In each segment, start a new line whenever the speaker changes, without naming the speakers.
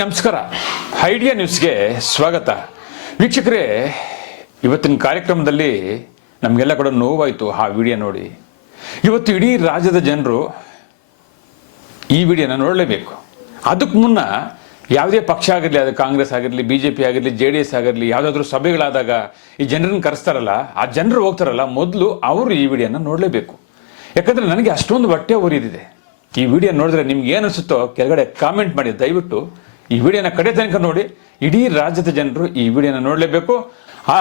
ನಮಸ್ಕಾರ. ಐಡಿಯಾ ನ್ಯೂಸ್ಗೆ ಸ್ವಾಗತ. ವೀಕ್ಷಕರೇ, ಇವತ್ತಿನ ಕಾರ್ಯಕ್ರಮದಲ್ಲಿ ನಮಗೆಲ್ಲ ಕೂಡ ನೋವಾಯಿತು ಆ ವಿಡಿಯೋ ನೋಡಿ. ಇವತ್ತು ಇಡೀ ರಾಜ್ಯದ ಜನರು ಈ ವಿಡಿಯೋನ ನೋಡಲೇಬೇಕು. ಅದಕ್ಕೆ ಮುನ್ನ ಯಾವುದೇ ಪಕ್ಷ ಆಗಿರಲಿ, ಅದು ಕಾಂಗ್ರೆಸ್ ಆಗಿರಲಿ ಬಿ ಜೆ ಪಿ ಆಗಿರಲಿ, ಜೆ ಡಿ ಎಸ್ ಆಗಿರಲಿ, ಯಾವುದಾದ್ರೂ ಸಭೆಗಳಾದಾಗ ಈ ಜನರನ್ನು ಕರೆಸ್ತಾರಲ್ಲ, ಆ ಜನರು ಹೋಗ್ತಾರಲ್ಲ, ಮೊದಲು ಅವರು ಈ ವಿಡಿಯೋನ ನೋಡಲೇಬೇಕು. ಯಾಕಂದರೆ ನನಗೆ ಅಷ್ಟೊಂದು ಹೊಟ್ಟೆ ಉರಿದಿದೆ. ಈ ವಿಡಿಯೋ ನೋಡಿದ್ರೆ ನಿಮ್ಗೆ ಏನು ಅನಿಸುತ್ತೋ ಕೆಳಗಡೆ ಕಾಮೆಂಟ್ ಮಾಡಿ ದಯವಿಟ್ಟು ಈ ವಿಡಿಯೋನ ಕಡೆ ತನಕ ನೋಡಿ, ಇಡೀ ರಾಜ್ಯದ ಜನರು ಈ ವಿಡಿಯೋನ ನೋಡಲೇಬೇಕು. ಆ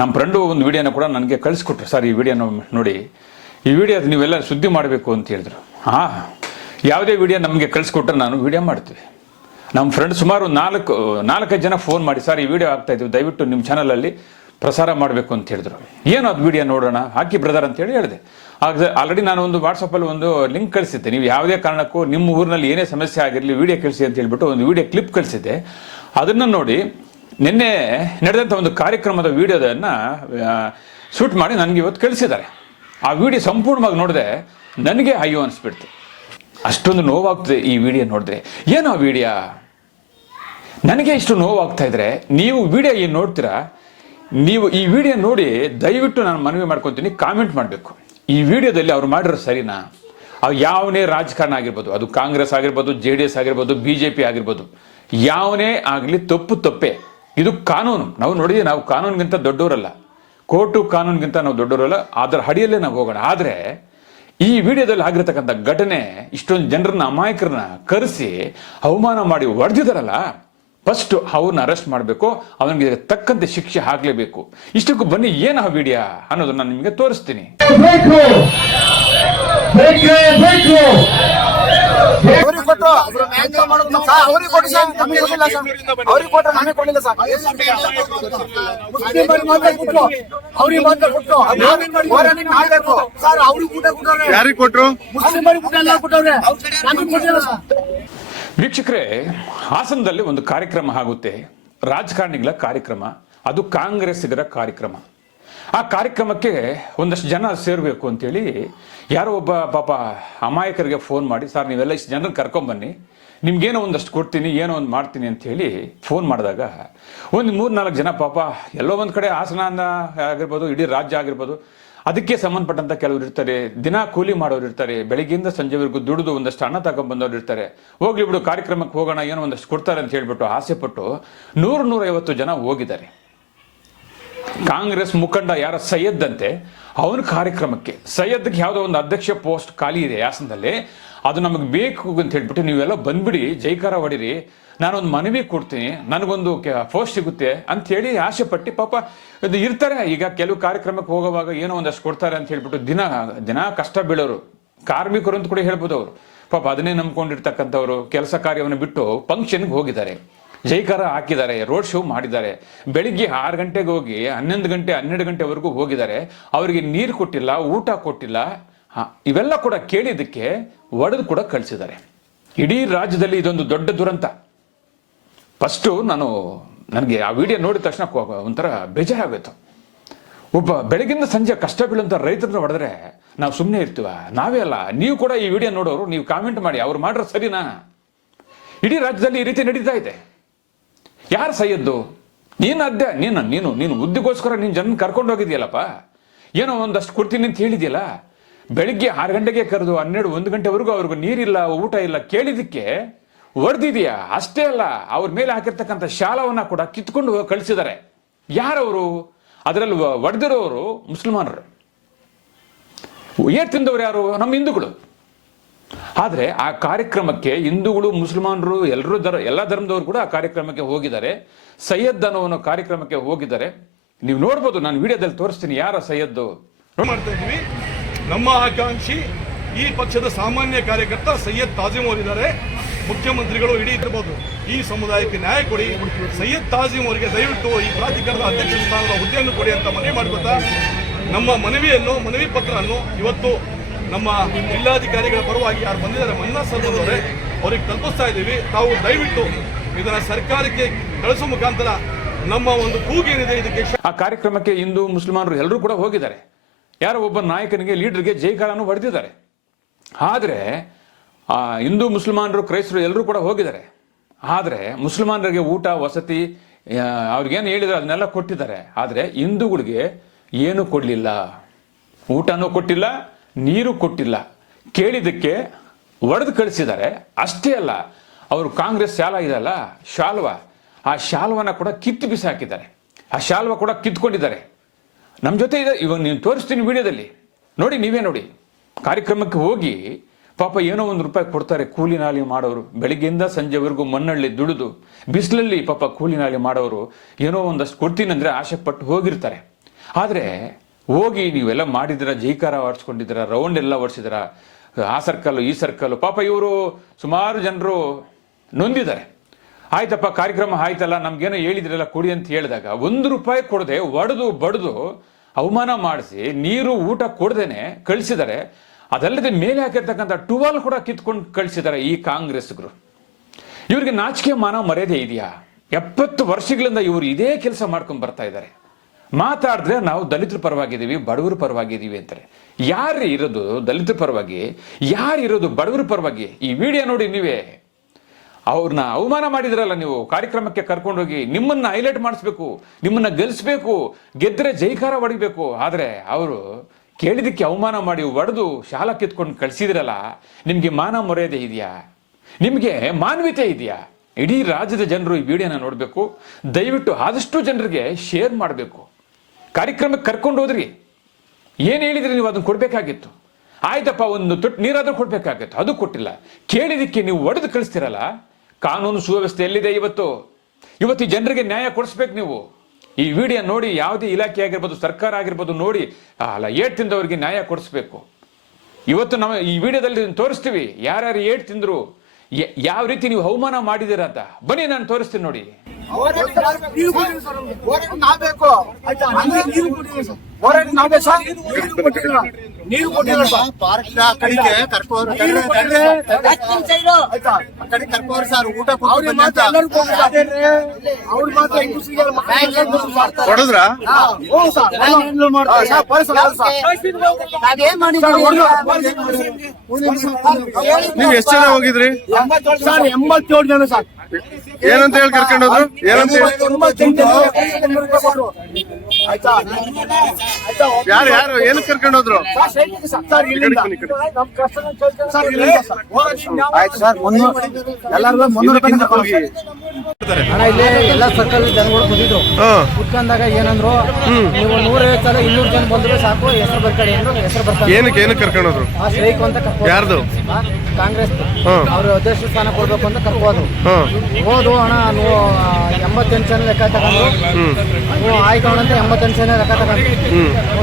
ನಮ್ಮ ಫ್ರೆಂಡು ಒಂದು ವಿಡಿಯೋನ ಕೂಡ ನನಗೆ ಕಳಿಸ್ಕೊಟ್ರು. ಸರ್, ಈ ವಿಡಿಯೋನ ನೋಡಿ. ಈ ವಿಡಿಯೋ ನೀವೆಲ್ಲ ಸುದ್ದಿ ಮಾಡಬೇಕು ಅಂತ ಹೇಳಿದ್ರು. ಹಾಂ ಯಾವುದೇ ವಿಡಿಯೋ ನಮಗೆ ಕಳಿಸ್ಕೊಟ್ರೆ ನಾನು ವಿಡಿಯೋ ಮಾಡ್ತೀವಿ. ನಮ್ಮ ಫ್ರೆಂಡ್ ಸುಮಾರು ನಾಲ್ಕು, ನಾಲ್ಕೈದು ಜನ ಫೋನ್ ಮಾಡಿ, ಸರ್, ಈ ವಿಡಿಯೋ ಆಗ್ತಾ ದಯವಿಟ್ಟು ನಿಮ್ಮ ಚಾನಲಲ್ಲಿ ಪ್ರಸಾರ ಮಾಡಬೇಕು ಅಂತ ಹೇಳಿದ್ರು. ಏನು ಅದು ವಿಡಿಯೋ ನೋಡೋಣ? ಹಾಕಿ ಬ್ರದರ್ ಅಂತ ಹೇಳಿ ಹೇಳಿದೆ. ಆಲ್ರೆಡಿ ನಾನು ಒಂದು ವಾಟ್ಸಪ್ಪಲ್ಲಿ ಒಂದು ಲಿಂಕ್ ಕಳಿಸಿದ್ದೆ. ನೀವು ಯಾವುದೇ ಕಾರಣಕ್ಕೂ ನಿಮ್ಮ ಊರಿನಲ್ಲಿ ಏನೇ ಸಮಸ್ಯೆ ಆಗಿರಲಿ ವಿಡಿಯೋ ಕಳಿಸಿ ಅಂತ ಹೇಳ್ಬಿಟ್ಟು ಒಂದು ವಿಡಿಯೋ ಕ್ಲಿಪ್ ಕಳಿಸಿದ್ದೆ. ಅದನ್ನು ನೋಡಿ ನಿನ್ನೆ ನಡೆದಂಥ ಒಂದು ಕಾರ್ಯಕ್ರಮದ ವಿಡಿಯೋದನ್ನು ಶೂಟ್ ಮಾಡಿ ನನಗೆ ಇವತ್ತು ಕಳಿಸಿದ್ದಾರೆ. ಆ ವಿಡಿಯೋ ಸಂಪೂರ್ಣವಾಗಿ ನೋಡಿದೆ ನನಗೆ ಅಯ್ಯೋ ಅನಿಸ್ಬಿಡ್ತು. ಅಷ್ಟೊಂದು ನೋವಾಗ್ತದೆ ಈ ವಿಡಿಯೋ ನೋಡಿದ್ರೆ. ಏನು ಆ ವಿಡಿಯೋ ನನಗೆ ಇಷ್ಟು ನೋವಾಗ್ತಾ ಇದ್ರೆ ನೀವು ವಿಡಿಯೋ ಏನು ನೋಡ್ತೀರಾ? ನೀವು ಈ ವಿಡಿಯೋ ನೋಡಿ ದಯವಿಟ್ಟು ನಾನು ಮನವಿ ಮಾಡ್ಕೊತೀನಿ ಕಾಮೆಂಟ್ ಮಾಡಬೇಕು. ಈ ವಿಡಿಯೋದಲ್ಲಿ ಅವ್ರು ಮಾಡಿರೋ ಸರಿನಾ? ಅವು ಯಾವನೇ ರಾಜಕಾರಣ ಆಗಿರ್ಬೋದು, ಅದು ಕಾಂಗ್ರೆಸ್ ಆಗಿರ್ಬೋದು, ಜೆ ಡಿ ಎಸ್ ಆಗಿರ್ಬೋದು, ಬಿ ಜೆ ಪಿ ಆಗಿರ್ಬೋದು, ಯಾವನೇ ಆಗಲಿ ತಪ್ಪು ತಪ್ಪೆ. ಇದು ಕಾನೂನು. ನಾವು ನೋಡಿದ್ರೆ ನಾವು ಕಾನೂನಿಗಿಂತ ದೊಡ್ಡವರಲ್ಲ. ಕೋರ್ಟು ಕಾನೂನಿಗಿಂತ ನಾವು ದೊಡ್ಡವರಲ್ಲ. ಅದರ ಅಡಿಯಲ್ಲೇ ನಾವು ಹೋಗೋಣ. ಆದರೆ, ಈ ವಿಡಿಯೋದಲ್ಲಿ ಆಗಿರ್ತಕ್ಕಂಥ ಘಟನೆ, ಇಷ್ಟೊಂದು ಜನರನ್ನ ಅಮಾಯಕರನ್ನ ಕರೆಸಿ ಅವಮಾನ ಮಾಡಿ ಹೊಡೆದಿದ್ದಾರಲ್ಲ ಫಸ್ಟ್ ಅವ್ರನ್ನ ಅರೆಸ್ಟ್ ಮಾಡಬೇಕು ಅವನಿಗೆ ತಕ್ಕಂತೆ ಶಿಕ್ಷೆ ಹಾಕಲೇಬೇಕು ಇಷ್ಟಕ್ಕೂ ಬನ್ನಿ ಏನು ಆ ವಿಡಿಯೋ ಅನ್ನೋದನ್ನ ನಾನು ನಿಮಗೆ ತೋರಿಸ್ತೀನಿ.
ಬೇಕು ಬೇಕೇ ಬೇಕು
ಅವ್ರಿಗೆ ಕೊಟ್ಟು ಸರ್, ಅವ್ರಿಗೆ ಕೊಟ್ಟು ಸರ್ ನಮಗೆ ಕೊಟ್ಟಿಲ್ಲ ಸರ್. ಅವ್ರಿಗೆ ಕೊಟ್ಟು ನಮಗೆ ಕೊಟ್ಟಿಲ್ಲ ಸರ್.
ಮುಸ್ಲಿಮರಿಗೆ ಮಾತ್ರ ಕೊಟ್ಟು ಅವ್ರಿಗೆ ಮಾತ್ರ ಕೊಟ್ಟು
ಹೋರಾಟ ಮಾಡ್ಬೇಕು
ಸರ್ ಅವ್ರಿಗೆ ಊಟ ಕೊಟ್ಟವ್ರೆ.
ಯಾರಿಗ್ ಕೊಟ್ರು?
ಮುಸ್ಲಿಮರಿಗೆ ಊಟ ಎಲ್ಲ ಕೊಟ್ಟವ್ರೆ. ನಮಗೆ ಕೊಟ್ಟಿಲ್ಲ ಸರ್.
ವೀಕ್ಷಕರೇ, ಹಾಸನದಲ್ಲಿ ಒಂದು ಕಾರ್ಯಕ್ರಮ ಆಗುತ್ತೆ. ರಾಜಕಾರಣಿಗಳ ಕಾರ್ಯಕ್ರಮ. ಅದು ಕಾಂಗ್ರೆಸ್ಸಿಗರ ಕಾರ್ಯಕ್ರಮ. ಆ ಕಾರ್ಯಕ್ರಮಕ್ಕೆ ಒಂದಷ್ಟು ಜನ ಸೇರಬೇಕು ಅಂತೇಳಿ ಯಾರೋ ಒಬ್ಬ ಪಾಪ ಅಮಾಯಕರಿಗೆ ಫೋನ್ ಮಾಡಿ, ಸರ್, ನೀವೆಲ್ಲ ಇಷ್ಟು ಜನರನ್ನು ಕರ್ಕೊಂಬನ್ನಿ. ನಿಮ್ಗೇನೋ ಒಂದಷ್ಟು ಕೊಡ್ತೀನಿ, ಏನೋ ಒಂದು ಮಾಡ್ತೀನಿ ಅಂತ ಫೋನ್ ಮಾಡಿದಾಗ ಒಂದು ಮೂರು ನಾಲ್ಕು ಜನ ಪಾಪ ಎಲ್ಲೋ ಒಂದು ಕಡೆ ಹಾಸನ ಆಗಿರ್ಬೋದು, ಇಡೀ ರಾಜ್ಯ ಆಗಿರ್ಬೋದು ಅದಕ್ಕೆ ಸಂಬಂಧಪಟ್ಟಂತ ಕೆಲವರು ಇರ್ತಾರೆ, ದಿನ ಕೂಲಿ ಮಾಡೋರು ಇರ್ತಾರೆ, ಬೆಳಗ್ಗೆಯಿಂದ ಸಂಜೆವರೆಗೂ ದುಡಿದು ಒಂದಷ್ಟು ಹಣ ತಗೊಂಡ್ಬಂದವ್ರು ಇರ್ತಾರೆ. ಹೋಗ್ಲಿ ಬಿಡು, ಕಾರ್ಯಕ್ರಮಕ್ಕೆ ಹೋಗೋಣ, ಏನೋ ಒಂದಷ್ಟು ಕೊಡ್ತಾರೆ ಅಂತ ಹೇಳ್ಬಿಟ್ಟು ಆಸೆ ಪಟ್ಟು ನೂರು ನೂರೈವತ್ತು ಜನ ಹೋಗಿದ್ದಾರೆ. ಕಾಂಗ್ರೆಸ್ ಮುಖಂಡ ಯಾರ? ಸೈಯದ್ ಅಂತೆ. ಅವನ ಕಾರ್ಯಕ್ರಮಕ್ಕೆ. ಸೈಯದ್ಗೆ ಯಾವುದೋ ಒಂದು ಅಧ್ಯಕ್ಷ ಪೋಸ್ಟ್ ಖಾಲಿ ಇದೆ ಹಾಸನದಲ್ಲಿ. ಅದು ನಮಗೆ ಬೇಕು ಅಂತ ಹೇಳ್ಬಿಟ್ಟು ನೀವೆಲ್ಲ ಬಂದ್ಬಿಡಿ, ಜೈಕಾರ ಹೊಡಿರಿ ನಾನೊಂದು ಮನವಿ ಕೊಡ್ತೀನಿ. ನನಗೊಂದು ಪೋಸ್ಟ್ ಸಿಗುತ್ತೆ ಅಂತ ಹೇಳಿ ಆಸೆ ಪಟ್ಟು ಪಾಪ ಇದು ಇರ್ತಾರೆ. ಈಗ ಕೆಲವು ಕಾರ್ಯಕ್ರಮಕ್ಕೆ ಹೋಗುವಾಗ ಏನೋ ಒಂದಷ್ಟು ಕೊಡ್ತಾರೆ ಅಂತ ಹೇಳ್ಬಿಟ್ಟು ದಿನ ದಿನ ಕಷ್ಟ ಬೀಳೋರು, ಕಾರ್ಮಿಕರು ಅಂತ ಕೂಡ ಹೇಳ್ಬೋದು ಅವರು. ಪಾಪ ಅದನ್ನೇ ನಂಬ್ಕೊಂಡಿರ್ತಕ್ಕಂಥವ್ರು, ಕೆಲಸ ಕಾರ್ಯವನ್ನು ಬಿಟ್ಟು ಫಂಕ್ಷನ್ಗೆ ಹೋಗಿದ್ದಾರೆ. ಜೈಕಾರ ಹಾಕಿದ್ದಾರೆ ರೋಡ್ ಶೋ ಮಾಡಿದ್ದಾರೆ. ಬೆಳಿಗ್ಗೆ ಆರು ಗಂಟೆಗೆ ಹೋಗಿ, ಹನ್ನೊಂದು ಗಂಟೆ, ಹನ್ನೆರಡು ಗಂಟೆವರೆಗೂ ಹೋಗಿದ್ದಾರೆ. ಅವರಿಗೆ ನೀರು ಕೊಟ್ಟಿಲ್ಲ, ಊಟ ಕೊಟ್ಟಿಲ್ಲ. ಹಾಂ, ಇವೆಲ್ಲ ಕೂಡ ಕೇಳಿದ್ದಕ್ಕೆ ಒಡೆದು ಕೂಡ ಕಳಿಸಿದ್ದಾರೆ. ಇಡೀ ರಾಜ್ಯದಲ್ಲಿ ಇದೊಂದು ದೊಡ್ಡ ದುರಂತ. ಫಸ್ಟು ನಾನು ನನಗೆ ಆ ವಿಡಿಯೋ ನೋಡಿದ ತಕ್ಷಣ ಒಂಥರ ಬೇಜಾರಾಗೋಯ್ತು. ಒಬ್ಬ ಬೆಳಗಿಂದ ಸಂಜೆ ಕಷ್ಟ ಬೀಳುವಂಥ ರೈತರನ್ನ ಹೊಡೆದ್ರೆ ನಾವು ಸುಮ್ಮನೆ ಇರ್ತೀವ. ನಾವೇ ಅಲ್ಲ, ನೀವು ಕೂಡ ಈ ವಿಡಿಯೋ ನೋಡೋರು, ನೀವು ಕಾಮೆಂಟ್ ಮಾಡಿ, ಅವ್ರು ಮಾಡ್ರೆ ಸರಿನಾ? ಇಡೀ ರಾಜ್ಯದಲ್ಲಿ ಈ ರೀತಿ ನಡೀತಾ ಇದೆ. ಯಾರು ಸೈಯದ್ದು? ನೀನು ಅದ್ಯ, ನೀನು ನೀನು ನೀನು ಉದ್ದಿಗೋಸ್ಕರ ನೀನು ಜನ ಕರ್ಕೊಂಡು ಹೋಗಿದ್ಯಲ್ಲಪ್ಪ? ಏನೋ ಒಂದಷ್ಟು ಕೊಡ್ತೀನಿ ಅಂತ ಹೇಳಿದ್ಯಲ್ಲ? ಬೆಳಿಗ್ಗೆ ಆರು ಗಂಟೆಗೆ ಕರೆದು ಹನ್ನೆರಡು, ಒಂದು ಗಂಟೆವರೆಗೂ ಅವ್ರಿಗೂ ನೀರಿಲ್ಲ, ಊಟ ಇಲ್ಲ ಕೇಳಿದ್ದಕ್ಕೆ ಹೊಡೆದಿದೆಯಾ ಅಷ್ಟೇ ಅಲ್ಲ, ಅವ್ರ ಮೇಲೆ ಹಾಕಿರ್ತಕ್ಕಂಥ ಶಾಲವನ್ನ ಕೂಡ ಕಿತ್ಕೊಂಡು ಕಳಿಸಿದ್ದಾರೆ ಯಾರವರು? ಅದರಲ್ಲಿ ಒಡೆದಿರೋರು ಮುಸಲ್ಮಾನರು. ಏರ್ ತಿಂದವರು ಯಾರು? ನಮ್ಮ ಹಿಂದೂಗಳು. ಆದರೆ ಆ ಕಾರ್ಯಕ್ರಮಕ್ಕೆ ಹಿಂದೂಗಳು, ಮುಸಲ್ಮಾನರು ಎಲ್ಲರೂ ಧರ್, ಎಲ್ಲ ಧರ್ಮದವರು ಕೂಡ ಆ ಕಾರ್ಯಕ್ರಮಕ್ಕೆ ಹೋಗಿದ್ದಾರೆ. ಸೈಯದ್ ಅನ್ನೋ ಕಾರ್ಯಕ್ರಮಕ್ಕೆ ಹೋಗಿದ್ದಾರೆ. ನೀವು ನೋಡ್ಬೋದು, ನಾನು ವಿಡಿಯೋದಲ್ಲಿ ತೋರಿಸ್ತೀನಿ ಯಾರ ಸೈಯದ್ದು.
ಮಾಡ್ತಾ ಇದ್ದೀವಿ? ನಮ್ಮ ಆಕಾಂಕ್ಷಿ ಈ ಪಕ್ಷದ ಸಾಮಾನ್ಯ ಕಾರ್ಯಕರ್ತ ಸೈಯದ್ ತಾಜಿಮ್ ಅವರಿದ್ದಾರೆ. ಮುಖ್ಯಮಂತ್ರಿಗಳು ಇಡೀ ಇರ್ಬೋದು. ಈ ಸಮುದಾಯಕ್ಕೆ ನ್ಯಾಯ ಕೊಡಿ. ಸೈಯದ್ ತಾಜಿಂ ಅವರಿಗೆ ದಯವಿಟ್ಟು ಈ ಪ್ರಾಧಿಕಾರದ ಅಧ್ಯಕ್ಷ ಸ್ಥಾನದ ಹುದ್ದೆಯನ್ನು ಕೊಡಿ ಅಂತ ಮನವಿ ಮಾಡ್ಕೊತಾ, ನಮ್ಮ ಮನವಿಯನ್ನು, ಮನವಿ ಪತ್ರವನ್ನು ಇವತ್ತು ನಮ್ಮ ಜಿಲ್ಲಾಧಿಕಾರಿಗಳ ಪರವಾಗಿ ಯಾರು ಬಂದಿದ್ದಾರೆ, ಮನ್ನಾ ಸರ್ ಅವರೇ ಅವ್ರಿಗೆ ತಲುಪಿಸ್ತಾ ಇದ್ದೀವಿ. ತಾವು ದಯವಿಟ್ಟು ಇದನ್ನ ಸರ್ಕಾರಕ್ಕೆ ಕಳಿಸುವ ಮುಖಾಂತರ ನಮ್ಮ ಒಂದು ಕೂಗೇನಿದೆ, ಇದಕ್ಕೆ
ಆ ಕಾರ್ಯಕ್ರಮಕ್ಕೆ ಹಿಂದೂ ಮುಸಲ್ಮಾನರು ಎಲ್ಲರೂ ಕೂಡ ಹೋಗಿದ್ದಾರೆ. ಯಾರೋ ಒಬ್ಬ ನಾಯಕನಿಗೆ, ಲೀಡರ್ಗೆ ಜೈಕಾರನ್ನು ಹೊಡೆದಿದ್ದಾರೆ. ಆದರೆ ಹಿಂದೂ ಮುಸಲ್ಮಾನರು ಕ್ರೈಸ್ತರು ಎಲ್ಲರೂ ಕೂಡ ಹೋಗಿದ್ದಾರೆ. ಆದರೆ ಮುಸಲ್ಮಾನರಿಗೆ ಊಟ ವಸತಿ ಆ, ಅವ್ರಿಗೇನು ಹೇಳಿದ್ರು ಅದನ್ನೆಲ್ಲ ಕೊಟ್ಟಿದ್ದಾರೆ. ಆದರೆ ಹಿಂದೂಗಳಿಗೆ ಏನೂ ಕೊಡಲಿಲ್ಲ. ಊಟನೂ ಕೊಟ್ಟಿಲ್ಲ ನೀರು ಕೊಟ್ಟಿಲ್ಲ. ಕೇಳಿದ್ದಕ್ಕೆ ಒಡೆದು ಕಳಿಸಿದ್ದಾರೆ. ಅಷ್ಟೇ ಅಲ್ಲ ಅವರು ಕಾಂಗ್ರೆಸ್ ಶಾಲ ಇದೆಯಲ್ಲ ಶಾಲ್ವ ಆ ಶಾಲ್ವನ ಕೂಡ ಕಿತ್ತು ಬಿಸಾಕಿದ್ದಾರೆ ಆ ಶಾಲ್ವ ಕೂಡ ಕಿತ್ಕೊಂಡಿದ್ದಾರೆ. ನಮ್ಮ ಜೊತೆ ಇದೆ ಇವಾಗ ನೀವು ತೋರಿಸ್ತೀನಿ ವಿಡಿಯೋದಲ್ಲಿ. ನೋಡಿ ನೀವೇ ನೋಡಿ. ಕಾರ್ಯಕ್ರಮಕ್ಕೆ ಹೋಗಿ ಪಾಪ ಏನೋ ಒಂದು ರೂಪಾಯಿ ಕೊಡ್ತಾರೆ ಕೂಲಿ ನಾಲಿ ಮಾಡೋರು. ಬೆಳಿಗ್ಗೆಯಿಂದ ಸಂಜೆವರೆಗೂ ಮಣ್ಣಲ್ಲಿ ದುಡಿದು, ಬಿಸಿಲಲ್ಲಿ ಪಾಪ ಕೂಲಿ ನಾಲಿ ಮಾಡೋರು ಏನೋ ಒಂದಷ್ಟು ಕೊಡ್ತೀನಿ ಅಂದರೆ ಆಸೆ ಪಟ್ಟು ಹೋಗಿರ್ತಾರೆ. ಆದರೆ ಹೋಗಿ ನೀವೆಲ್ಲ ಮಾಡಿದ್ರ ಜೈಕಾರ ಆಡಿಸ್ಕೊಂಡಿದ್ದೀರ ರೌಂಡ್ ಎಲ್ಲ ಓಡಿಸಿದಿರ ಆ ಸರ್ಕಲ್ಲು ಈ ಸರ್ಕಲ್ಲು ಪಾಪ ಇವರು ಸುಮಾರು ಜನರು ನೊಂದಿದ್ದಾರೆ. ಆಯ್ತಪ್ಪ, ಕಾರ್ಯಕ್ರಮ ಆಯ್ತಲ್ಲ, ನಮ್ಗೇನೋ ಹೇಳಿದ್ರಲ್ಲ, ಕೊಡಿ ಅಂತ ಹೇಳಿದಾಗ ಒಂದು ರೂಪಾಯಿ ಕೊಡದೆ ಒಡೆದು ಬಡ್ದು ಅವಮಾನ ಮಾಡಿಸಿ, ನೀರು ಊಟ ಕೊಡ್ದೇನೆ ಕಳಿಸಿದ್ದಾರೆ. ಅದಲ್ಲದೆ ಮೇಲೆ ಹಾಕಿರ್ತಕ್ಕಂಥ ಟುವಾಲ್ ಕೂಡ ಕಿತ್ಕೊಂಡು ಕಳಿಸಿದ್ದಾರೆ ಈ ಕಾಂಗ್ರೆಸ್ಗರು. ಇವರಿಗೆ ನಾಚಿಕೆ ಮಾನವ ಮರ್ಯಾದೆ ಇದೆಯಾ? ಎಪ್ಪತ್ತು ವರ್ಷಗಳಿಂದ ಇವರು ಇದೇ ಕೆಲಸ ಮಾಡ್ಕೊಂಡು ಬರ್ತಾ ಇದ್ದಾರೆ. ಮಾತಾಡಿದ್ರೆ ನಾವು ದಲಿತರ ಪರವಾಗಿದ್ದೀವಿ, ಬಡವರ ಪರವಾಗಿದ್ದೀವಿ ಅಂತಾರೆ. ಯಾರು ಇರೋದು ದಲಿತರ ಪರವಾಗಿ? ಯಾರು ಇರೋದು ಬಡವರ ಪರವಾಗಿ? ಈ ವಿಡಿಯೋ ನೋಡಿ ನೀವೇ. ಅವ್ರನ್ನ ಅವಮಾನ ಮಾಡಿದ್ರಲ್ಲ ನೀವು, ಕಾರ್ಯಕ್ರಮಕ್ಕೆ ಕರ್ಕೊಂಡೋಗಿ ನಿಮ್ಮನ್ನ ಹೈಲೈಟ್ ಮಾಡಿಸ್ಬೇಕು, ನಿಮ್ಮನ್ನ ಗೆಲ್ಲಿಸ್ಬೇಕು ಗೆದ್ದರೆ ಜೈಕಾರ ಹೊಡಿಬೇಕು. ಆದರೆ ಅವರು ಕೇಳಿದಕ್ಕೆ ಅವಮಾನ ಮಾಡಿ ಒಡೆದು ಶಾಲಾ ಕಿತ್ಕೊಂಡು ಕಳಿಸಿದ್ರಲ್ಲ, ನಿಮಗೆ ಮಾನ ಮರ್ಯಾದೆ ಇದೆಯಾ? ನಿಮಗೆ ಮಾನವೀಯತೆ ಇದೆಯಾ? ಇಡೀ ರಾಜ್ಯದ ಜನರು ಈ ವಿಡಿಯೋನ ನೋಡಬೇಕು, ದಯವಿಟ್ಟು ಆದಷ್ಟು ಜನರಿಗೆ ಶೇರ್ ಮಾಡಬೇಕು. ಕಾರ್ಯಕ್ರಮಕ್ಕೆ ಕರ್ಕೊಂಡು ಹೋದ್ರಿ. ಏನು ಹೇಳಿದ್ರಿ ನೀವು ಅದನ್ನು ಕೊಡಬೇಕಾಗಿತ್ತು? ಆಯ್ತಪ್ಪ, ಒಂದು ತೊಟ್ಟು ನೀರಾದರೂ ಕೊಡಬೇಕಾಗಿತ್ತು, ಅದು ಕೊಟ್ಟಿಲ್ಲ. ಕೇಳಿದಕ್ಕೆ ನೀವು ಒಡೆದು ಕಳಿಸ್ತೀರಲ್ಲ, ಕಾನೂನು ಸುವ್ಯವಸ್ಥೆ ಎಲ್ಲಿದೆ ಇವತ್ತು? ಇವತ್ತು ಜನರಿಗೆ ನ್ಯಾಯ ಕೊಡಿಸ್ಬೇಕು ನೀವು. ಈ ವಿಡಿಯೋ ನೋಡಿ ಯಾವುದೇ ಇಲಾಖೆ ಆಗಿರ್ಬೋದು, ಸರ್ಕಾರ ಆಗಿರ್ಬೋದು ನೋಡಿ ಅಲ್ಲ, ಏಟ್ ತಿಂದವರಿಗೆ ನ್ಯಾಯ ಕೊಡಿಸ್ಬೇಕು. ಇವತ್ತು ನಾವು ಈ ವಿಡಿಯೋದಲ್ಲಿ ತೋರಿಸ್ತೀವಿ, ಯಾರ್ಯಾರು ಏಟ್ ತಿಂದ್ರು ಯಾವ ರೀತಿ ನೀವು ಅವಮಾನ ಮಾಡಿದ್ದೀರಾ ಅಂತ. ಬನ್ನಿ, ನಾನು ತೋರಿಸ್ತೀನಿ ನೋಡಿ.
ನೀರು ಕೊಟ್ಟಿಲ್ಲ ಸರ್
ಹೋರಾಟ ನಾಬೇಕು
ಆಯ್ತಾ ನಮ್ಗೆ ನೀರು ಕೊಟ್ಟಿಲ್ಲ ಸರ್
ಹೋರಾಟ ನಾವೇ ಸರ್
ನೀರು ಕೊಟ್ಟಿಲ್ಲ ನೀರು ಕೊಟ್ಟಿಲ್ಲ ಸರ್
ಪಾರ್ಕ್ ಕಡೆಗೆ ಕರ್ಕೋರು
ಆಯ್ತಾ
ಕಡೆ ಕರ್ಕೋರು ಸರ್ ಊಟ
ಅವ್ರಿಗೆ ಮಾತ್ರ ಅವ್ರು ಮಾತ್ರ
ಹೊಡೆದ್ರಾ
ಸರ್ ಮಾಡ್ತಾರೆ
ಅಲ್ಲ ಸರ್.
ನೀವ್ ಎಷ್ಟ್ ಜನ ಹೋಗಿದ್ರಿ
ಸರ್ ಎಂಬತ್ತೇಳು ಜನ ಸರ್
ಏನಂತ ಹೇಳಿ ಕರ್ಕೊಂಡು ಹೋದ್ರು ಏನಂತ ಯಾರು ಯಾರು? ಏನಕ್ಕೆ ಕರ್ಕೊಂಡು ಹೋದ್ರು
ಅಣ್ಣ ಇಲ್ಲಿ ಎಲ್ಲ ಸರ್ಕಲ್ ಜನಗಳು ಬಂದಿದ್ರು ಕುತ್ಕೊಂಡಾಗ ಏನಂದ್ರು ನೀವು ನೂರೈವತ್ತು ಸಲ ಇನ್ನೂರು ಜನ ಬಂದ್ರು ಸಾಕು ಹೆಸರು ಬರ್ತಾರೆ ಹೆಸರು ಬರ್ತಾರೆ
ಏನಕ್ಕೆ ಏನಕ್ಕೆ ಕರ್ಕೊಂಡು ಹೋದ್ರು
ಆ ಸ್ಟ್ರೈಕ್ ಅಂತ
ಯಾರ್ದು?
ಕಾಂಗ್ರೆಸ್ ಅವರು ಅಧ್ಯಕ್ಷ ಸ್ಥಾನ ಕೊಡ್ಬೇಕು ಅಂತ ಕರ್ಕೋದು
ಓದು
ಹೋದು ಅಣ್ಣ ನೀವು ಎಂಬತ್ತೆಂಟು ಜನ ಲೆಕ್ಕ ತಗೊಂಡು ನೀವು ಆಯ್ತು ಅಣ್ಣ ಅಂತ ಎಂಬತ್ತೆಂಟು ಜನ ಲೆಕ್ಕ ತಗೊಂಡು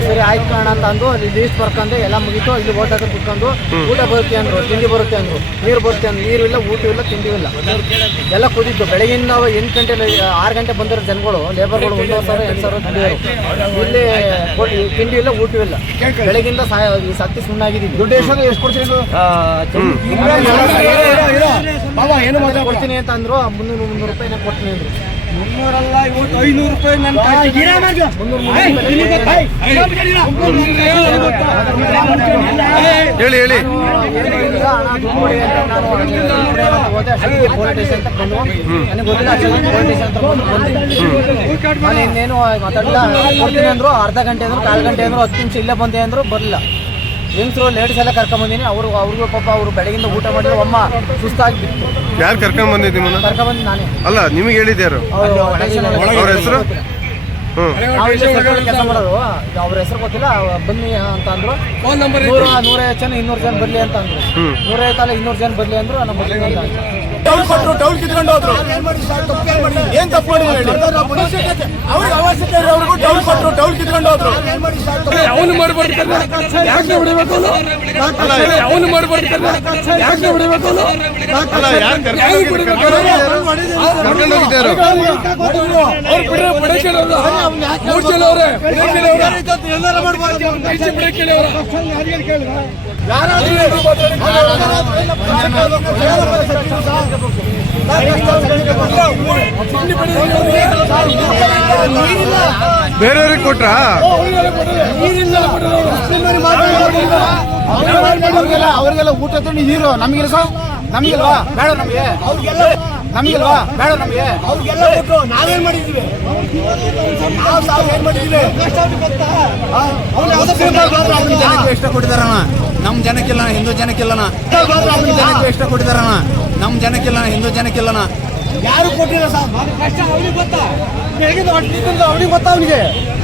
ಸರಿ ಆಯ್ತು ಅಣ್ಣ ಅಂತ ಅಂದು ಅಲ್ಲಿ ಲೀಸ್ಟ್ ಬರ್ಕೊಂಡು ಎಲ್ಲ ಮುಗಿತು. ಇಲ್ಲಿ ಓಟ್ ಹಾಕಿ ಕುತ್ಕೊಂಡು ಊಟ ಬರುತ್ತೆ ಅಂದ್ರು ತಿಂಡಿ ಬರುತ್ತೆ ಅಂದ್ರು. ನೀರು ಬರುತ್ತೆ ಅಂದ್ರು. ನೀರು ಇಲ್ಲ ಊಟ ಇಲ್ಲ ತಿಂಡಿ ಇಲ್ಲ. ಎಲ್ಲ ಕುದಿದ್ದು. ಬೆಳಗಿನ ಎಂಟು ಗಂಟೆ ಆರು ಗಂಟೆ ಬಂದಿರೋ ಜನಗಳು ಲೇಬರ್ಗಳು ಒಂದೂವರೆ ಸಾವಿರ ಎಂಟು ಸಾವಿರ ತಿಂಡಿ ಇಲ್ಲಿ ತಿಂಡಿ ಇಲ್ಲ ಊಟ ಇಲ್ಲ. ಬೆಳಗಿಂದ ಸಾಯ ಸತ್ತಿ ಸುಣ್ಣಾಗಿದ್ದೀವಿ ದುಡ್ಡು ಎಷ್ಟು ಎಷ್ಟು ಕೊಡ್ತೀನಿ
ಬಾಬಾ ಏನು ಮಾತ್ರ
ಕೊಡ್ತೀನಿ ಅಂತ ಅಂದ್ರು ಮುನ್ನೂರು ಮುನ್ನೂರು ರೂಪಾಯಿ ನಾನು ಕೊಡ್ತೀನಿ ಅಂದ್ರು.
ಮುನ್ನೂರಲ್ಲ ಇವತ್ತು ಐನೂರು ರೂಪಾಯಿ ನನ್ನ
ಹೇಳಿ ಹೇಳಿ.
ಇನ್ನೇನು ಮಾತಾಡಿಲ್ಲ. ಕೊಡ್ತೀನಿ ಅಂದ್ರು ಅರ್ಧ ಗಂಟೆ ಅಂದ್ರು ಕಾಲು ಗಂಟೆ ಅಂದ್ರು ಹತ್ತು ನಿಮಿಷ ಇಲ್ಲೇ ಬಂದೆ ಅಂದ್ರು ಬರಲಿಲ್ಲ. ಹೆಂಗಸರು ಲೇಡೀಸ್ ಎಲ್ಲ ಕರ್ಕೊಂಬಂದಿನಿ ಅವರು ಅವ್ರಿಗೂ ಪಾಪ ಅವರು ಬೆಳಗಿಂದ ಊಟ ಮಾಡಿದ್ರು. ಅಮ್ಮ ಸುಸ್ತಾಗಿ ಬಿತ್ತು.
ಯಾರು ಕರ್ಕೊಂಡ್ ಬಂದಿದ್ದೀನಿ ನಿಮ್ಮನ್ನ?
ಕರ್ಕೊಂಬಂದು ನಾನೇ.
ಅಲ್ಲ ನಿಮಗೆ ಹೇಳಿದ್ಯಾರು
ಅವರು
ಅವ್ರ ಹೆಸರು? ಹ್ಞೂ
ನಾವು ಇಲ್ಲಿ ಸರ್ಕಾರಿ ಕೆಲಸ ಮಾಡೋರು ಅವ್ರ ಹೆಸರು ಗೊತ್ತಿಲ್ಲ ಬನ್ನಿ ಅಂತ ಅಂದ್ರು. ನೂರ ನೂರೈವತ್ತು ಜನ ಇನ್ನೂರು ಜನ ಬರ್ಲಿ ಅಂತ ಅಂದ್ರು. ನೂರೈವತ್ತು ಅಲ್ಲ ಇನ್ನೂರು ಜನ ಬರ್ಲಿ ಅಂದ್ರು ನಮ್ಮ ಬರ್ಲಿ ಅಂತ ಅಂದ್ರು.
ಟೌಲ್ ಕೊಟ್ಟರು ಟೌಲ್ ಕಿತ್ಕೊಂಡು ಹೋದ್ರು. ಏನ್ ತಪ್ಪು ಮಾಡಿ ಹೇಳಿ? ಅವ್ರಿಗೆ ಅವಶ್ಯಕತೆ ಇರೋರ್ಗೂ ಟೌಲ್ ಕೊಟ್ಟರು ಟೌಲ್ ಕಿತ್ಕೊಂಡು ಹೋದ್ರು.
ಅವನು ಮಾಡ್ಬಾರ್ದು ಯಾಕೆ ಸರ್ ಅವನು ಮಾಡಬಾರ್ದು ಯಾಕೆ
ಬೇರೆಯವ್ರಿಗೆ ಕೊಟ್ರಾ?
ಅವ್ರಿಗೆಲ್ಲ ಅವ್ರಿಗೆಲ್ಲ ಊಟ ತಿಂಡಿ ನೀರು ನಮಗಿಲ್ಲ ಸರ್ ನಮಗಿಲ್ವಾ? ಬೇಡ ನಮಗೆ. ನಮಗಿಲ್ವಾ? ಬೇಡ ನಮಗೆ.
ಅವ್ರಿಗೆಲ್ಲ ಬೇಕು ನಾವೇನ್ ಮಾಡಿದೀವಿ ನಾವು ಸಾವು ಏನ್ ಮಾಡಿದೀವಿ ಆ, ಅವ್ನು ಯಾವ್ದೋ
ನಮ್ಮ
ಅದನ್ನ
ಜನಕ್ಕೆ ಎಷ್ಟು ಕೊಟ್ಟಿದಾರಣ ನಮ್ಮ ಜನಕ್ಕಿಲ್ಲ ಹಿಂದೂ ಜನಕ್ಕಿಲ್ಲಣ ನಮ್ಮ ಜನಕ್ಕೆ ಎಷ್ಟು ಕೊಟ್ಟಿದಾರಣ ನಮ್ಮ ಜನಕ್ಕಿಲ್ಲ, ಹಿಂದೂ ಜನಕ್ಕಿಲ್ಲ
ಯಾರು ಕೊಟ್ಟಿಲ್ಲ ಸರ್ ಕಷ್ಟ, ಅವ್ನಿಗೆ ಗೊತ್ತಾ? ಬೆಳಗಿನ ಹೊಟ್ಟಿದ್ದ ಅವ್ನಿಗೆ ಗೊತ್ತಾ ಅವನಿಗೆ?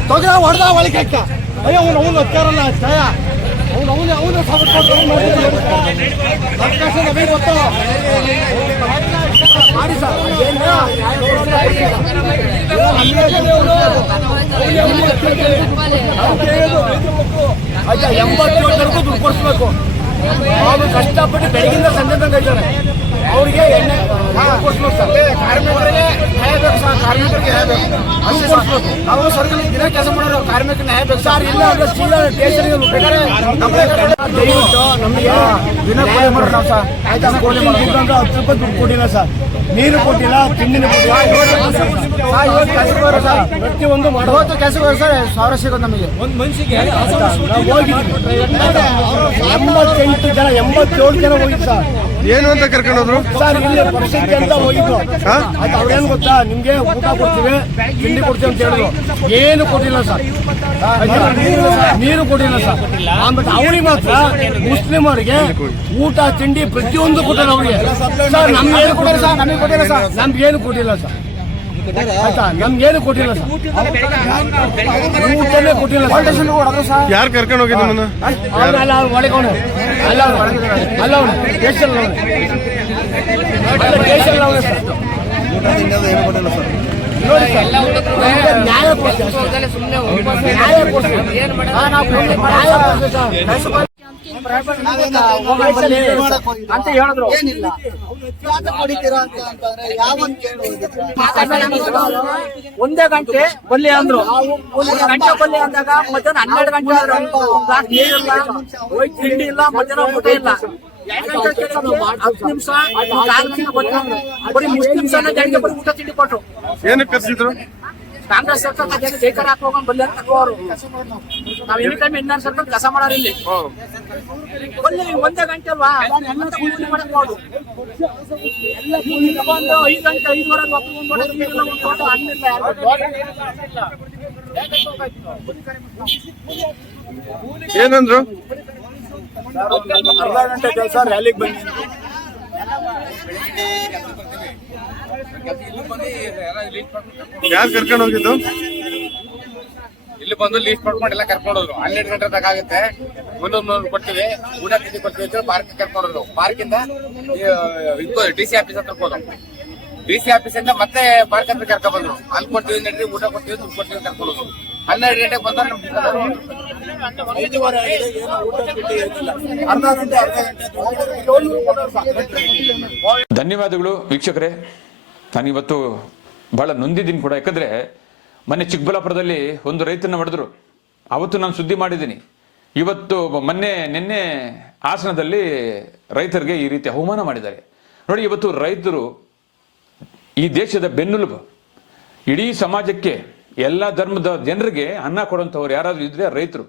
ತೊಗರ ಹೊಡೆದ ಒಳಗೆ ಹಾಕ ಅಯ್ಯೋ, ಅವ್ನು ಅವ್ನು ಹತ್ತಾರಲ್ಲ ಛಾಯ ಅವ್ನು ಅವನು ಅವನು ನಮಗೆ ಗೊತ್ತು? ಸರ್ ಆಯ್ತಾ ಎಂಬತ್ತೇಳವರೆಗೂ ದುಡ್ಡು ಕೊಡಿಸ್ಬೇಕು. ಅವರು ಕಷ್ಟಪಟ್ಟು ಬೆಳಗಿಂದ ಸಂಜೆ ತನಕ ಅವ್ರಿಗೆ ಎಣ್ಣೆ ಕೊಡಿಸ್ಬೇಕು ಸರ್ ಕಾರ್ಮಿಕರಿಗೆ ನ್ಯಾಯ ಬೇಕು ಸರ್ ಕಾರ್ಮಿಕರಿಗೆ ನ್ಯಾಯ ಬೇಕು. ಅದು ಕೊಡಿಸ್ಬೇಕು ನಾವು ಸರ್ಕಾರ ದಿನ ಕೆಲಸ ಮಾಡೋರು ಕಾರ್ಮಿಕ ನ್ಯಾಯ ಬೇಕು. ಸರ್ ಇಲ್ಲ ಅಂದ್ರೆ ಸೀದಾ ದೇಶದಲ್ಲಿ ಬೇಕಾದ್ರೆ ದಯವಿಟ್ಟು ನಮಗೆ ದಿನ ಕೂಲಿ ಮಾಡೋರು ನಾವು ಸರ್. ಆಯ್ತಾ ಕೂಲಿ ಮಾಡೋದು ಹತ್ತು ರೂಪಾಯಿ ದುಡ್ಡು ಕೊಟ್ಟಿಲ್ಲ ಸರ್. ನೀರು ಕೊಟ್ಟಿಲ್ಲ ತಿಂಡಿನ ಕೊಟ್ಟಿಲ್ಲ. ಸರ್ ಪ್ರತಿಯೊಂದು ಮಾಡುವ ಕೆಲಸ ಸರ್ ಸಾವಿರ ಸಿಗೋದು ನಮಗೆ. ಒಂದು ಮನುಷ್ಯಗೆ ನಾವು ಹೋಗಿದ್ದೀವಿ ಎಂಬತ್ತೆಂಟು ಜನ ಎಂಬತ್ತೇಳು ಜನ ಹೋಗಿದ್ದು ಸರ್.
ಏನು ಅಂತ ಕರ್ಕೊಂಡು ಹೋದ್ರು
ಸರ್ ಇಲ್ಲಿ ಪರಿಸ್ಥಿತಿ ಅಂತ ಹೋಗಿದ್ರು ಅವ್ರೇನು ಗೊತ್ತಾ? ನಿಮ್ಗೆ ಊಟ ಕೊಡ್ತೀವಿ ತಿಂಡಿ ಕೊಡ್ತೀವಿ ಅಂತ ಹೇಳಿದ್ರು. ಏನು ಕೊಟ್ಟಿಲ್ಲ ಸರ್? ನೀರು ಕೊಡಿಲ್ಲ ಸರ್. ಆಮೇಲೆ ಅವ್ರಿಗೆ ಮಾತ್ರ ಮುಸ್ಲಿಮರಿಗೆ ಊಟ ತಿಂಡಿ ಪ್ರತಿಯೊಂದು ಕೊಟ್ಟಿಲ್ಲ ಅವ್ರಿಗೆ. ಸರ್ ನಮ್ಗೆ ಏನು ಕೊಡಿಲ್ಲ ಕೊಟ್ಟಿಲ್ಲ? ಸರ್ ನಮ್ಗೆ ಏನು ಕೊಟ್ಟಿಲ್ಲ ಸರ್. ಆಯ್ತಾ? ನಮ್ಗೆ ಏನು ಕೊಟ್ಟಿಲ್ಲ ಸರ್. ಊಟನೇ ಕೊಟ್ಟಿಲ್ಲ ಸರ್.
ಯಾರು ಕರ್ಕೊಂಡು ಹೋಗಿದ್ದು ನಿಮ್ಮನ್ನ?
ಅಲ್ಲ ಅವ್ನು ಒಳಗವನು ಅಲ್ಲ ಅವ್ನು ಅಲ್ಲ ಅವನು ಅಲ್ಲ ಅವನು ಸರ್. ನೋಡಿ ಸರ್. ನ್ಯಾಯ ಕೊಡ್ತೀವಿ. ನ್ಯಾಯ ಕೊಡ್ತೀವಿ. ನ್ಯಾಯ ಕೊಡ್ತೀವಿ ಸರ್. ಅಂತ ಹೇಳಿದ್ರು. ಒಂದೇ ಗಂಟೆ ಬಲ್ಲಿ ಅಂದ್ರು. ಒಂದು ಗಂಟೆ ಬಲ್ಲಿ ಅಂದಾಗ ಮಧ್ಯಾಹ್ನ ಹನ್ನೆರಡು ಗಂಟೆ ಆದ್ರೆ ಗ್ಲಾಸ್ ನೀರಿಲ್ಲ ತಿಂಡಿ ಇಲ್ಲ ಮಧ್ಯಾಹ್ನ ಊಟ ಇಲ್ಲ. ಹತ್ತು ನಿಮಿಷ. ಬರೀ ಮುಸ್ಲಿಮ್ಸ್ ಊಟ ತಿಂಡಿ ಕೊಟ್ರು.
ಏನಕ್ಕೆ ಕರ್ಸಿದ್ರು?
ಕಾಂಗ್ರೆಸ್ ಸರ್ಕಾರ ಜನ ಜೈಕಾರ ಹಾಕೋಕೊಂಡ್ ಬಲ್ಲಿ ಅಂತ ಅವರು. ನಾವ್ ಎನಿ ಟೈಮ್ ಎನ್ನಾರು ಸರ್ಕಾರ ಕೆಲಸ ಮಾಡೋರು ಇಲ್ಲಿ. ಬಲ್ಲಿ ಒಂದೇ ಗಂಟೆ ಅಲ್ವಾ? ಕೂಲಿ ತಗೊಂಡು ಐದು ಗಂಟೆ ಐದುವರೆ
ಏನಂದ್ರು?
ಅರ್ಧ ಗಂಟೆ ಕೆಲಸ ರ್ಯಾಲಿಗೆ ಬಂದಿ
ಯಾರು ಕರ್ಕೊಂಡು ಹೋಗಿದ್ದು?
ಇಲ್ಲಿ ಬಂದು ಲೀಸ್ಟ್ ಮಾಡ್ಕೊಂಡು ಎಲ್ಲ ಕರ್ಕೊಂಡು ಹೋದ್ರು. ಹನ್ನೆರಡು ಗಂಟೆ ತನಕ ಆಗುತ್ತೆ. ಮುನ್ನೂರು ಮುನ್ನೂರು ಕೊಡ್ತೀವಿ. ಊಟ ತಿಂಡಿ ಕೊಡ್ತೀವಿ ಅಂತ ಪಾರ್ಕ್ ಕರ್ಕೊಂಡೋದ್ರು ಪಾರ್ಕಿಂದ ಡಿ ಸಿ ಆಫೀಸ್ ಹತ್ರ ಹೋದ್ರು. ಡಿ ಸಿ ಆಫೀಸ್ ಇಂದ ಮತ್ತೆ ಪಾರ್ಕ್ ಹತ್ರ ಕರ್ಕೊಂಡು ಬಂದ್ರು. ಅಲ್ಲಿ ಕೊಡ್ತೀವಿ ನಡ್ರಿ ಊಟ ಕೊಡ್ತೀವಿ ದುಡ್ಡು ಕೊಡ್ತೀವಿ ಕರ್ಕೊಂಡು ಹೋದ್ರು. ಹನ್ನೆರಡು ಗಂಟೆಗೆ ಬಂದ್ರೆ
ಧನ್ಯವಾದಗಳು ವೀಕ್ಷಕರೇ. ನಾನಿವತ್ತು ಭಾಳ ನೊಂದಿದ್ದೀನಿ ಕೂಡ. ಯಾಕಂದರೆ ಮೊನ್ನೆ ಚಿಕ್ಕಬಳ್ಳಾಪುರದಲ್ಲಿ ಒಂದು ರೈತನ ಹೊಡೆದ್ರು. ಅವತ್ತು ನಾನು ಸುದ್ದಿ ಮಾಡಿದ್ದೀನಿ. ಇವತ್ತು ಮೊನ್ನೆ, ನಿನ್ನೆ ಹಾಸನದಲ್ಲಿ ರೈತರಿಗೆ ಈ ರೀತಿ ಅವಮಾನ ಮಾಡಿದ್ದಾರೆ. ನೋಡಿ, ಇವತ್ತು ರೈತರು ಈ ದೇಶದ ಬೆನ್ನುಲುಬು. ಇಡೀ ಸಮಾಜಕ್ಕೆ ಎಲ್ಲ ಧರ್ಮದ ಜನರಿಗೆ ಅನ್ನ ಕೊಡುವಂಥವ್ರು ಯಾರಾದರೂ ಇದ್ರೆ ರೈತರು.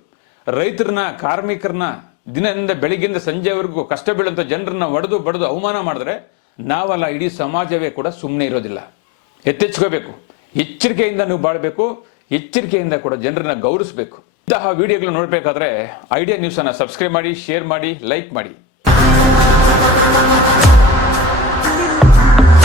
ರೈತರನ್ನ, ಕಾರ್ಮಿಕರನ್ನ ದಿನದಿಂದ ಬೆಳಿಗ್ಗೆಯಿಂದ ಸಂಜೆವರೆಗೂ ಕಷ್ಟ ಬೀಳುವಂಥ ಜನರನ್ನ ಒಡೆದು ಬಡಿದು ಅವಮಾನ ಮಾಡಿದ್ರೆ ನಾವಲ್ಲ ಇಡೀ ಸಮಾಜವೇ ಕೂಡ ಸುಮ್ಮನೆ ಇರೋದಿಲ್ಲ. ಎತ್ತೆಚ್ಕೋಬೇಕು. ಎಚ್ಚರಿಕೆಯಿಂದ ನೀವು ಬಾಳಬೇಕು. ಎಚ್ಚರಿಕೆಯಿಂದ ಕೂಡ ಜನರನ್ನ ಗೌರವಿಸಬೇಕು. ಇಂತಹ ವಿಡಿಯೋಗಳು ನೋಡಬೇಕಾದ್ರೆ ಐಡಿಯಾ ನ್ಯೂಸನ್ನು ಸಬ್ಸ್ಕ್ರೈಬ್ ಮಾಡಿ, ಶೇರ್ ಮಾಡಿ, ಲೈಕ್ ಮಾಡಿ.